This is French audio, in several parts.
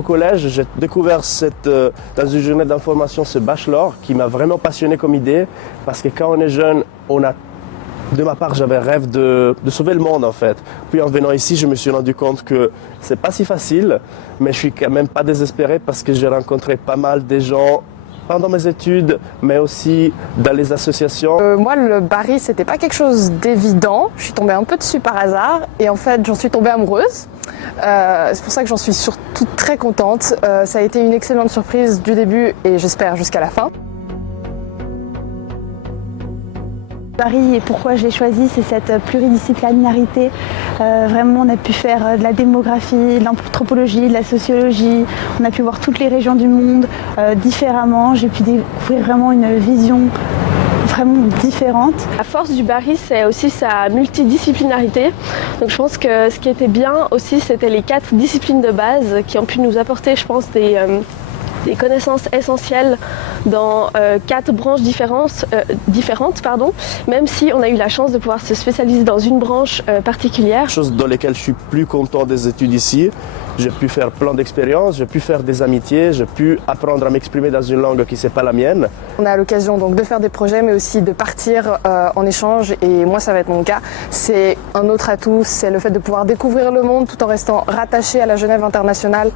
au collège, j'ai découvert dans une journée d'information ce bachelor qui m'a vraiment passionné comme idée parce que quand on est jeune, de ma part, j'avais rêve de sauver le monde en fait. Puis en venant ici, je me suis rendu compte que c'est pas si facile, mais je suis quand même pas désespéré parce que j'ai rencontré pas mal de gens pendant mes études, mais aussi dans les associations. Moi, le Barry, c'était pas quelque chose d'évident. Je suis tombée un peu dessus par hasard et en fait, j'en suis tombée amoureuse. C'est pour ça que j'en suis surtout très contente. Ça a été une excellente surprise du début et j'espère jusqu'à la fin. Barry, et pourquoi je l'ai choisi, c'est cette pluridisciplinarité. Vraiment, on a pu faire de la démographie, de l'anthropologie, de la sociologie. On a pu voir toutes les régions du monde différemment. J'ai pu découvrir vraiment une vision vraiment différente. La force du Barry, c'est aussi sa multidisciplinarité. Donc je pense que ce qui était bien aussi, c'était les 4 disciplines de base qui ont pu nous apporter, je pense, des connaissances essentielles dans 4 branches différentes, même si on a eu la chance de pouvoir se spécialiser dans une branche particulière. Chose dans lesquelles je suis plus content des études ici. J'ai pu faire plein d'expériences, j'ai pu faire des amitiés, j'ai pu apprendre à m'exprimer dans une langue qui n'est pas la mienne. On a l'occasion donc de faire des projets, mais aussi de partir en échange, et moi ça va être mon cas. C'est un autre atout, c'est le fait de pouvoir découvrir le monde tout en restant rattaché à la Genève internationale.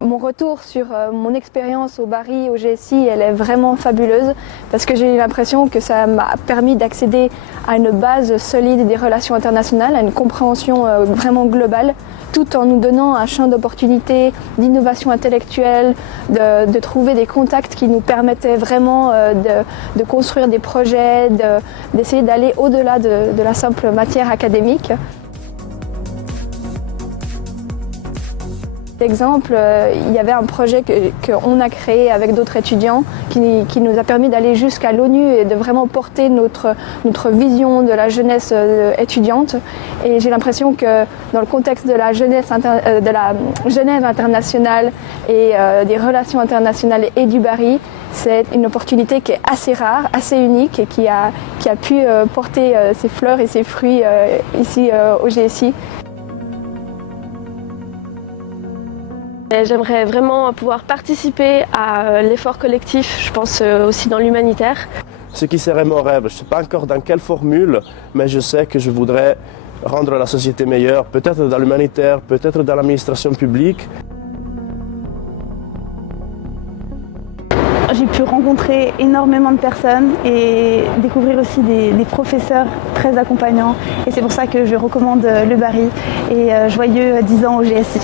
Mon retour sur mon expérience au Barry, au GSI, elle est vraiment fabuleuse parce que j'ai eu l'impression que ça m'a permis d'accéder à une base solide des relations internationales, à une compréhension vraiment globale, tout en nous donnant un champ d'opportunités, d'innovation intellectuelle, de trouver des contacts qui nous permettaient vraiment de construire des projets, d'essayer d'aller au-delà de la simple matière académique. Exemple, il y avait un projet qu'on a créé avec d'autres étudiants qui nous a permis d'aller jusqu'à l'ONU et de vraiment porter notre vision de la jeunesse étudiante. Et j'ai l'impression que dans le contexte de la Genève internationale et des relations internationales et du Barry, c'est une opportunité qui est assez rare, assez unique et qui a pu porter ses fleurs et ses fruits ici au GSI. J'aimerais vraiment pouvoir participer à l'effort collectif, je pense aussi dans l'humanitaire. Ce qui serait mon rêve, je ne sais pas encore dans quelle formule, mais je sais que je voudrais rendre la société meilleure, peut-être dans l'humanitaire, peut-être dans l'administration publique. J'ai pu rencontrer énormément de personnes et découvrir aussi des professeurs très accompagnants. Et c'est pour ça que je recommande le Barry et joyeux 10 ans au GSI.